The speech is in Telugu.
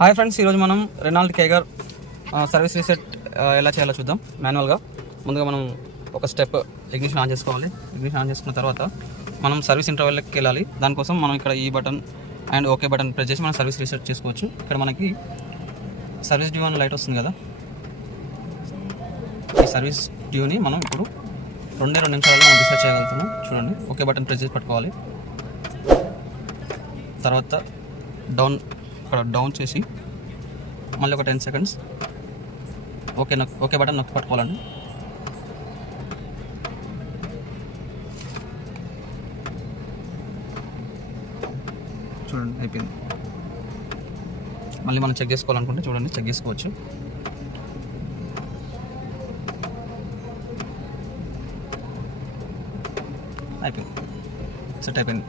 హాయ్ ఫ్రెండ్స్, ఈరోజు మనం రెనాల్ట్ కేగర్ సర్వీస్ రీసెట్ ఎలా చేయాలో చూద్దాం. మాన్యువల్గా ముందుగా మనం ఒక స్టెప్ ఇగ్నిషన్ ఆన్ చేసుకోవాలి. ఇగ్నిషన్ ఆన్ చేసుకున్న తర్వాత మనం సర్వీస్ ఇంటర్వెల్కి వెళ్ళాలి. దానికోసం మనం ఇక్కడ ఈ button and okay button press చేసి మనం సర్వీస్ రీసెట్ చేసుకోవచ్చు. ఇక్కడ మనకి సర్వీస్ డ్యూ అని లైట్ వస్తుంది కదా, ఈ సర్వీస్ డ్యూని మనం ఇప్పుడు 2 నిమిషాలలో మనం రీసెట్ చేయగలుగుతున్నాం. చూడండి, ఓకే బటన్ ప్రెస్ చేసి పట్టుకోవాలి. తర్వాత డౌన్ చేసి మళ్ళీ ఒక 10 సెకండ్స్ ఓకే బటన్ నొక్కి పట్టుకోవాలండి. చూడండి, అయిపోయింది. మళ్ళీ మనం చెక్ చేసుకోవాలనుకుంటే చూడండి, చెక్ చేసుకోవచ్చు. అయిపోయింది, సెట్ అయిపోయింది.